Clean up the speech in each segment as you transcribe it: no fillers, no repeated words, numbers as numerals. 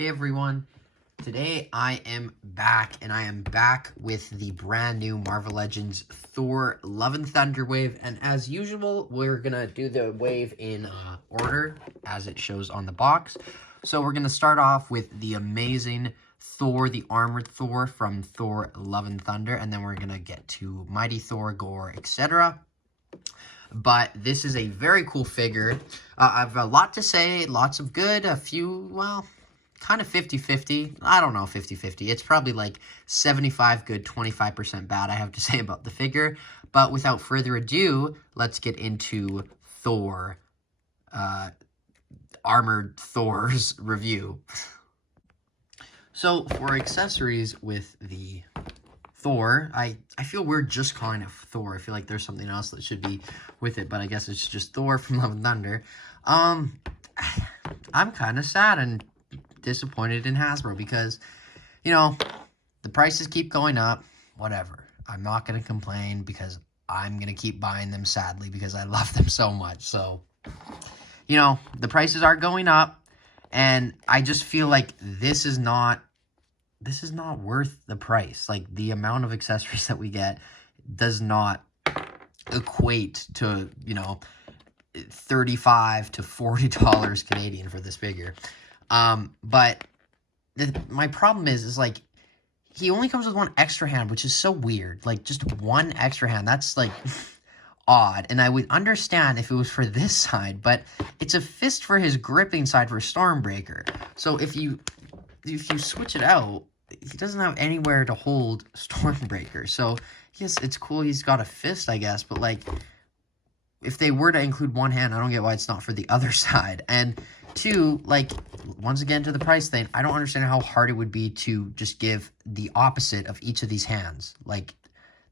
Hey everyone, today I am back, and I am back with the brand new Marvel Legends Thor Love and Thunder wave, and as usual, we're gonna do the wave in order as it shows on the box. So we're gonna start off with the amazing Thor, the Armored Thor from Thor Love and Thunder, and then we're gonna get to Mighty Thor, Gore, etc. But this is a very cool figure. I have a lot to say, lots of good, a few, well, kind of 50-50. I don't know, 50-50. It's probably like 75 good, 25% bad, I have to say about the figure. But without further ado, let's get into Thor, Armored Thor's review. So, for accessories with the Thor, I feel we're just calling it Thor. I feel like there's something else that should be with it, but I guess it's just Thor from Love and Thunder. I'm kind of sad and disappointed in Hasbro because, you know, the prices keep going up. Whatever. I'm not going to complain because I'm going to keep buying them, sadly, because I love them so much. So, you know, the prices are going up, and I just feel like this is not worth the price. Like, the amount of accessories that we get does not equate to, you know, $35 to $40 Canadian for this figure. But my problem is like, he only comes with one extra hand, which is so weird. Like, just one extra hand. That's, like, odd. And I would understand if it was for this side, but it's a fist for his gripping side for Stormbreaker. So if you switch it out, he doesn't have anywhere to hold Stormbreaker. So, yes, it's cool he's got a fist, I guess, but, like, if they were to include one hand, I don't get why it's not for the other side. And two, like, once again, to the price thing, I don't understand how hard it would be to just give the opposite of each of these hands. Like,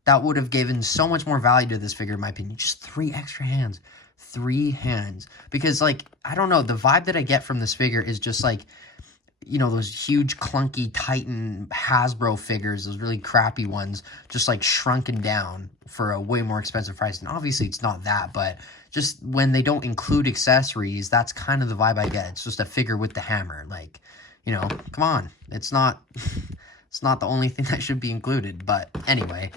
that would have given so much more value to this figure, in my opinion. Just 3 extra hands. 3 hands. Because, like, I don't know, the vibe that I get from this figure is just, like, you know, those huge, clunky Titan Hasbro figures, those really crappy ones, just, like, shrunken down for a way more expensive price. And obviously, it's not that, but just when they don't include accessories, that's kind of the vibe I get. It's just a figure with the hammer. Like, you know, come on. It's not the only thing that should be included. But anyway,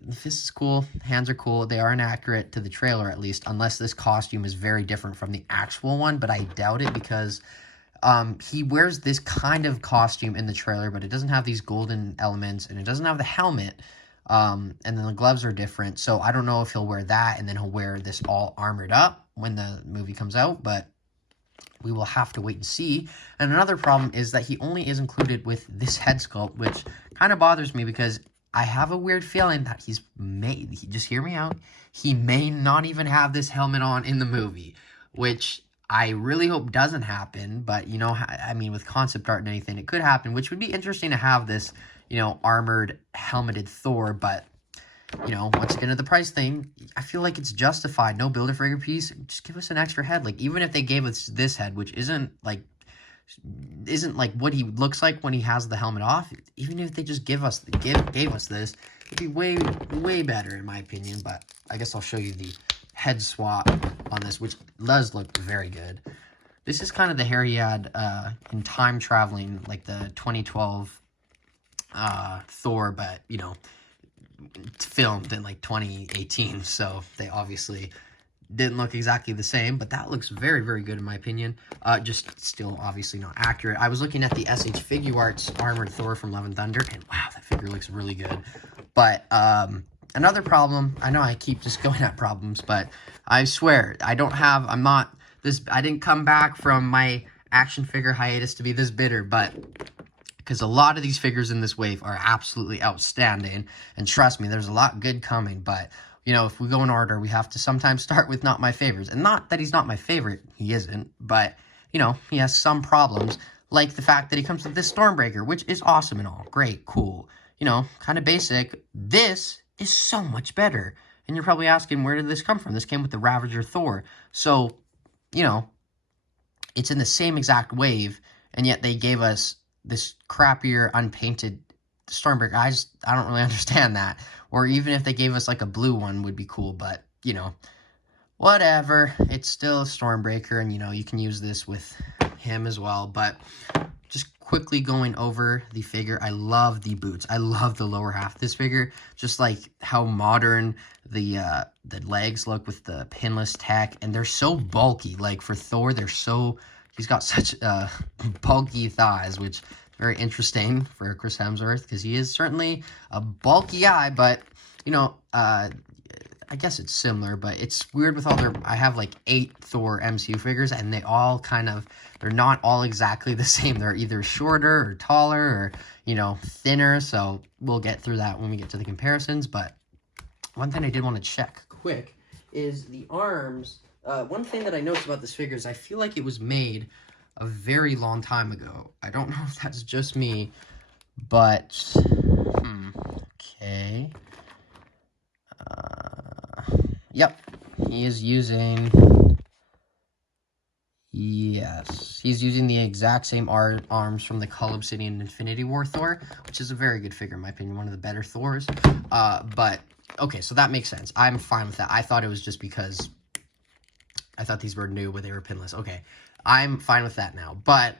this is cool. Hands are cool. They are inaccurate to the trailer, at least, unless this costume is very different from the actual one. But I doubt it, because he wears this kind of costume in the trailer, but it doesn't have these golden elements, and it doesn't have the helmet, and then the gloves are different, so I don't know if he'll wear that, and then he'll wear this all armored up when the movie comes out, but we will have to wait and see. And another problem is that he only is included with this head sculpt, which kind of bothers me, because I have a weird feeling that just hear me out, he may not even have this helmet on in the movie, which I really hope doesn't happen, but, you know, I mean, with concept art and anything, it could happen, which would be interesting to have this, you know, armored, helmeted Thor, but, you know, once again, to the price thing, I feel like it's justified. No Build-A-Figure piece, just give us an extra head. Like, even if they gave us this head, which isn't like what he looks like when he has the helmet off, even if they just gave us this, it'd be way better, in my opinion. But I guess I'll show you the head swap on this, which does look very good. This is kind of the hair he had in Time Traveling, like the 2012 Thor, but, you know, filmed in like 2018, so they obviously didn't look exactly the same, but that looks very good in my opinion. Just still obviously not accurate. I was looking at the SH Figuarts Armored Thor from Love and Thunder, and wow, that figure looks really good. But another problem, I know I keep just going at problems, but I swear, I didn't come back from my action figure hiatus to be this bitter, but because a lot of these figures in this wave are absolutely outstanding, and trust me, there's a lot good coming, but, you know, if we go in order, we have to sometimes start with not my favorites, and not that he's not my favorite, he isn't, but, you know, he has some problems, like the fact that he comes with this Stormbreaker, which is awesome and all, great, cool, you know, kind of basic. This is so much better. And you're probably asking, where did this come from? This came with the Ravager Thor. So, you know, it's in the same exact wave, and yet they gave us this crappier, unpainted Stormbreaker. I don't really understand that. Or even if they gave us, like, a blue one would be cool, but, you know, whatever. It's still a Stormbreaker, and, you know, you can use this with him as well. But quickly going over the figure. I love the boots. I love the lower half of this figure. Just like how modern the legs look with the pinless tech. And they're so bulky. Like for Thor, he's got such bulky thighs, which is very interesting for Chris Hemsworth, because he is certainly a bulky guy, but, you know, I guess it's similar, but it's weird with all their... I have like 8 Thor MCU figures, and they all kind of... They're not all exactly the same. They're either shorter or taller or, you know, thinner, so we'll get through that when we get to the comparisons. But one thing I did want to check quick is the arms. One thing that I noticed about this figure is I feel like it was made a very long time ago. I don't know if that's just me, but... Okay... Yep, he is using, yes, he's using the exact same arms from the Cull Obsidian Infinity War Thor, which is a very good figure in my opinion, one of the better Thors. But, okay, so that makes sense. I'm fine with that. I thought it was just because I thought these were new, but they were pinless. Okay, I'm fine with that now. But,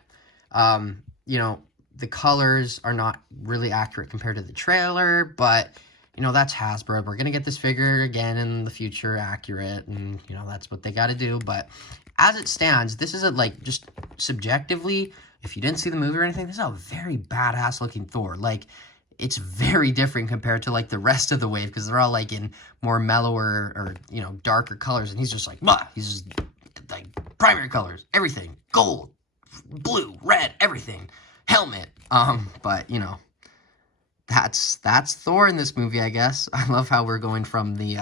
you know, the colors are not really accurate compared to the trailer, but... You know, that's Hasbro. We're going to get this figure again in the future accurate, and, you know, that's what they got to do. But as it stands, this isn't, like, just subjectively, if you didn't see the movie or anything, this is a very badass-looking Thor. Like, it's very different compared to, like, the rest of the wave, because they're all, like, in more mellower or, you know, darker colors, and he's just like, bah! He's just, like, primary colors, everything, gold, blue, red, everything, helmet, but, you know. That's Thor in this movie, I guess. I love how we're going from the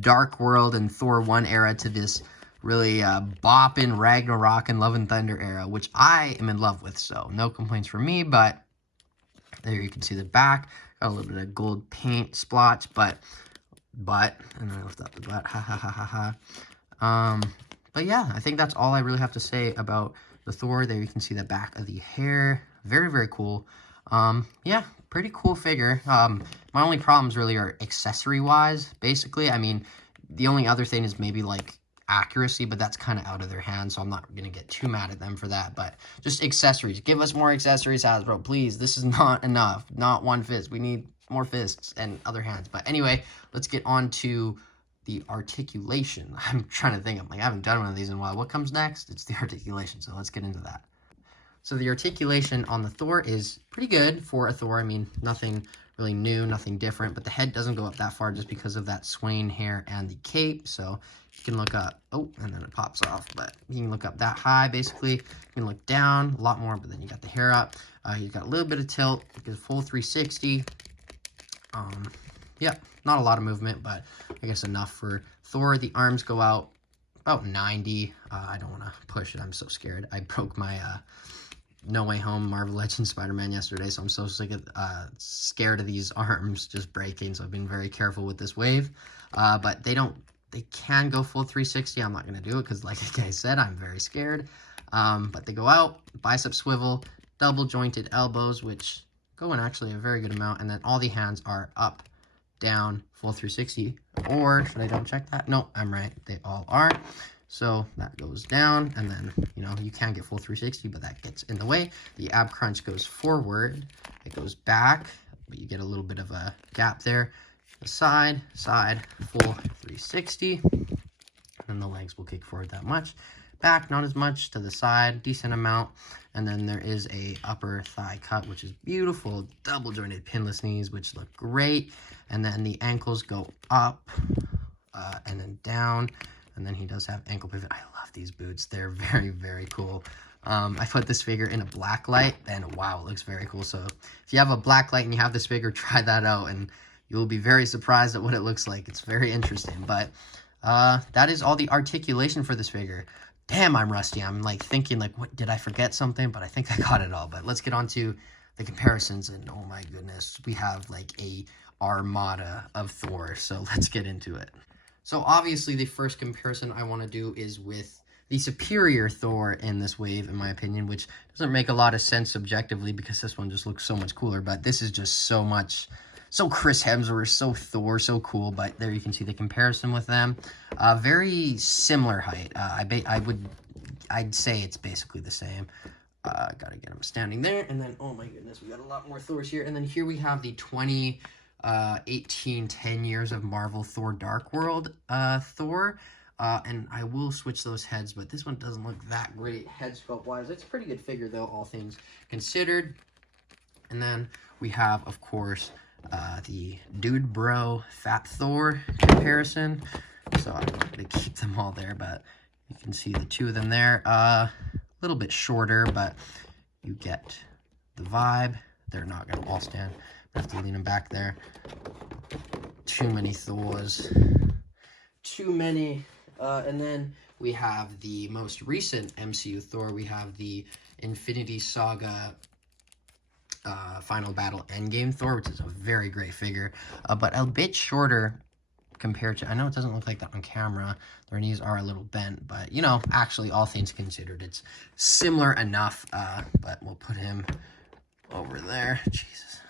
Dark World and Thor 1 era to this really bopping Ragnarok and Love and Thunder era, which I am in love with, so no complaints from me. But there you can see the back. Got a little bit of gold paint splotch, but, and I lift up the butt, ha ha ha ha ha. But yeah, I think that's all I really have to say about the Thor. There you can see the back of the hair. Very, very cool. Yeah, pretty cool figure. My only problems really are accessory-wise, basically. I mean, the only other thing is maybe, like, accuracy, but that's kind of out of their hands, so I'm not going to get too mad at them for that. But just accessories. Give us more accessories, Hasbro, please. This is not enough. Not one fist. We need more fists and other hands. But anyway, let's get on to the articulation. I'm trying to think. I haven't done one of these in a while. What comes next? It's the articulation, so let's get into that. So the articulation on the Thor is pretty good for a Thor. I mean, nothing really new, nothing different, but the head doesn't go up that far just because of that swaying hair and the cape. So you can look up, oh, and then it pops off, but you can look up that high, basically. You can look down a lot more, but then you got the hair up. You've got a little bit of tilt, because full 360. Yeah, not a lot of movement, but I guess enough for Thor. The arms go out about 90. I don't want to push it. I'm so scared. I broke my... No Way Home Marvel Legends Spider-Man yesterday, so I'm so scared of these arms just breaking, so I've been very careful with this wave. But they can go full 360. I'm not going to do it because, like I said, I'm very scared. But they go out, bicep swivel, double jointed elbows, which go in actually a very good amount, and then all the hands are up, down, full 360. Or should I double check that? No, I'm right. They all are. So that goes down, and then, you know, you can get full 360, but that gets in the way. The ab crunch goes forward. It goes back, but you get a little bit of a gap there. The side, full 360. And then the legs will kick forward that much. Back, not as much. To the side, decent amount. And then there is a upper thigh cut, which is beautiful. Double jointed pinless knees, which look great. And then the ankles go up, and then down. And then he does have ankle pivot. I love these boots. They're very, very cool. I put this figure in a black light, and wow, it looks very cool. So if you have a black light and you have this figure, try that out, and you'll be very surprised at what it looks like. It's very interesting. But that is all the articulation for this figure. Damn, I'm rusty. I'm like thinking, like, what, did I forget something? But I think I got it all. But let's get on to the comparisons, and oh my goodness, we have like a armada of Thor. So let's get into it. So obviously the first comparison I want to do is with the superior Thor in this wave, in my opinion, which doesn't make a lot of sense subjectively because this one just looks so much cooler, but this is just so Chris Hemsworth, so Thor, so cool. But there you can see the comparison with them. Very similar height. I'd say it's basically the same. Gotta get him standing there. And then, oh my goodness, we got a lot more Thors here. And then here we have the 10 years of Marvel Thor Dark World Thor. And I will switch those heads, but this one doesn't look that great head sculpt wise. It's a pretty good figure though, all things considered. And then we have, of course, the Dude Bro Fat Thor comparison. So I'm not going to keep them all there, but you can see the two of them there. A little bit shorter, but you get the vibe. They're not going to all stand. I have to lean them back there. Too many Thors. Too many. And then we have the most recent MCU Thor. We have the Infinity Saga Final Battle Endgame Thor, which is a very great figure, but a bit shorter compared to, I know it doesn't look like that on camera, their knees are a little bent, but, you know, actually, all things considered, it's similar enough, but we'll put him over there. Jesus,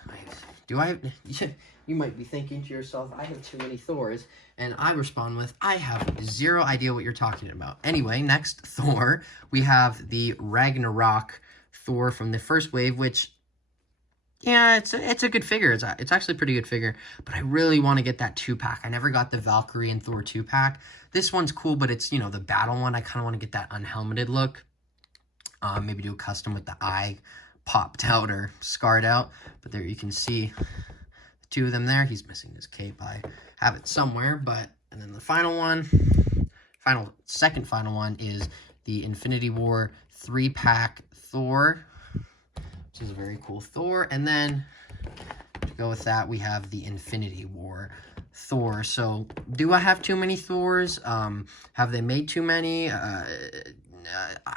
you might be thinking to yourself, I have too many Thors, and I respond with, I have zero idea what you're talking about. Anyway, next Thor, we have the Ragnarok Thor from the first wave, which, yeah, it's a good figure. It's actually a pretty good figure, but I really want to get that 2-pack. I never got the Valkyrie and Thor 2-pack. This one's cool, but it's, you know, the battle one. I kind of want to get that unhelmeted look. Maybe do a custom with the eye popped out or scarred out. But there you can see the two of them there. He's missing his cape. I have it somewhere, but, and then the final one, second final one is the Infinity War 3-pack Thor. This is a very cool Thor. And then to go with that, we have the Infinity War Thor. So do I have too many Thors? Have they made too many? I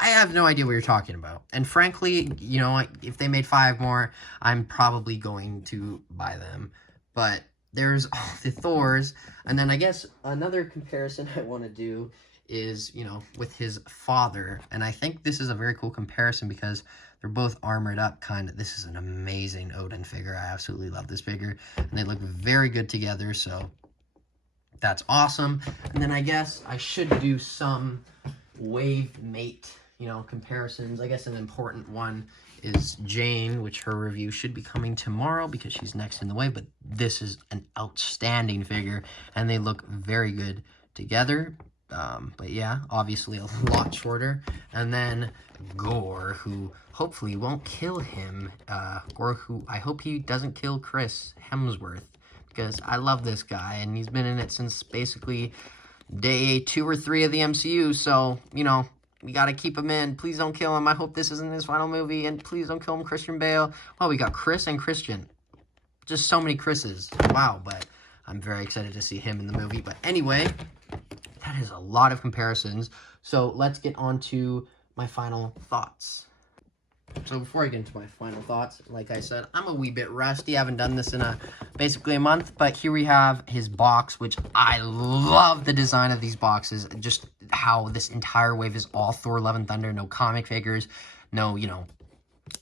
have no idea what you're talking about. And frankly, you know, if they made 5 more, I'm probably going to buy them. But there's all the Thors. And then I guess another comparison I want to do is, you know, with his father. And I think this is a very cool comparison because they're both armored up, kind of. This is an amazing Odin figure. I absolutely love this figure. And they look very good together, so that's awesome. And then I guess I should do some wave mate, you know, comparisons. I guess an important one is Jane, which her review should be coming tomorrow because she's next in the wave. But this is an outstanding figure, and they look very good together. But yeah, obviously a lot shorter. And then Gore, who hopefully won't kill him. Gore, who I hope he doesn't kill Chris Hemsworth, because I love this guy, and he's been in it since basically day 2 or 3 of the MCU, so, you know, we gotta keep him in. Please don't kill him. I hope this isn't his final movie, and please don't kill him, Christian Bale. Oh, we got Chris and Christian. Just so many Chris's. Wow, but I'm very excited to see him in the movie. But anyway, that is a lot of comparisons. So let's get on to my final thoughts. So before I get into my final thoughts, like I said, I'm a wee bit rusty. I haven't done this in basically a month. But here we have his box, which I love the design of these boxes. Just how this entire wave is all Thor Love and Thunder. No comic figures. No, you know,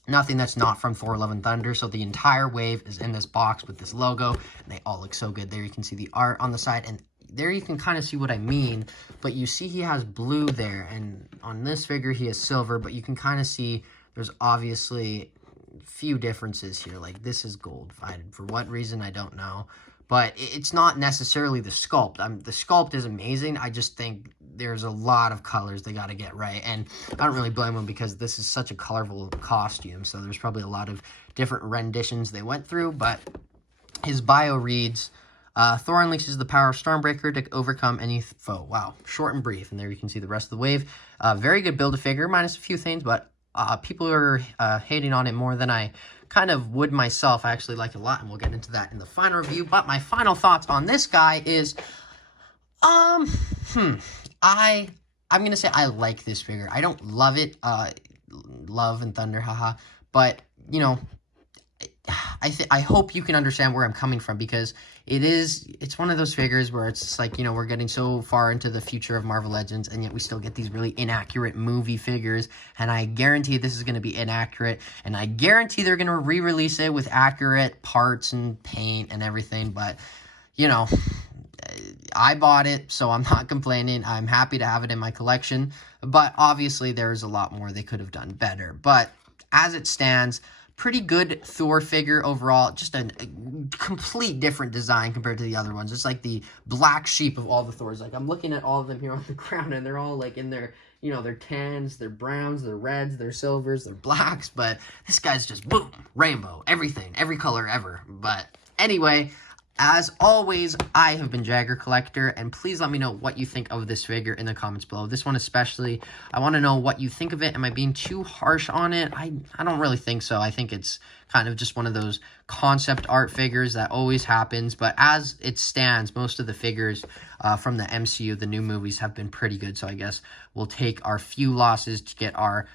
nothing that's not from Thor Love and Thunder. So the entire wave is in this box with this logo. And they all look so good. There you can see the art on the side. And there you can kind of see what I mean. But you see he has blue there. And on this figure, he has silver. But you can kind of see there's obviously few differences here. Like, this is gold. For what reason, I don't know. But it's not necessarily the sculpt. The sculpt is amazing. I just think there's a lot of colors they got to get right. And I don't really blame them because this is such a colorful costume. So there's probably a lot of different renditions they went through. But his bio reads, Thor unleashes the power of Stormbreaker to overcome any foe. Wow, short and brief. And there you can see the rest of the wave. Very good Build-A-Figure, minus a few things, but people are hating on it more than I kind of would myself. I actually like it a lot, and we'll get into that in the final review. But my final thoughts on this guy is, I'm gonna say I like this figure. I don't love it, Love and Thunder, haha. But you know, I hope you can understand where I'm coming from, because it's one of those figures where it's just like, you know, we're getting so far into the future of Marvel Legends, and yet we still get these really inaccurate movie figures, and I guarantee this is going to be inaccurate, and I guarantee they're going to re-release it with accurate parts and paint and everything, but, you know, I bought it, so I'm not complaining. I'm happy to have it in my collection, but obviously there's a lot more they could have done better. But as it stands, pretty good Thor figure overall. Just a complete different design compared to the other ones. It's like the black sheep of all the Thors. Like, I'm looking at all of them here on the ground, and they're all like in their, you know, their tans, their browns, their reds, their silvers, their blacks. But this guy's just boom, rainbow, everything, every color ever. But anyway, as always, I have been Jagger Collector, and please let me know what you think of this figure in the comments below. This one especially, I want to know what you think of it. Am I being too harsh on it? I don't really think so. I think it's kind of just one of those concept art figures that always happens, but as it stands, most of the figures from the MCU, the new movies, have been pretty good, so I guess we'll take our few losses to get our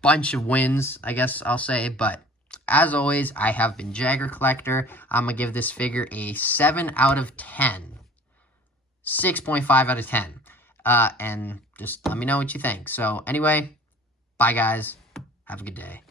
bunch of wins, I guess I'll say. But as always, I have been Jagger Collector. I'm going to give this figure a 7 out of 10. 6.5 out of 10. And just let me know what you think. So anyway, bye guys. Have a good day.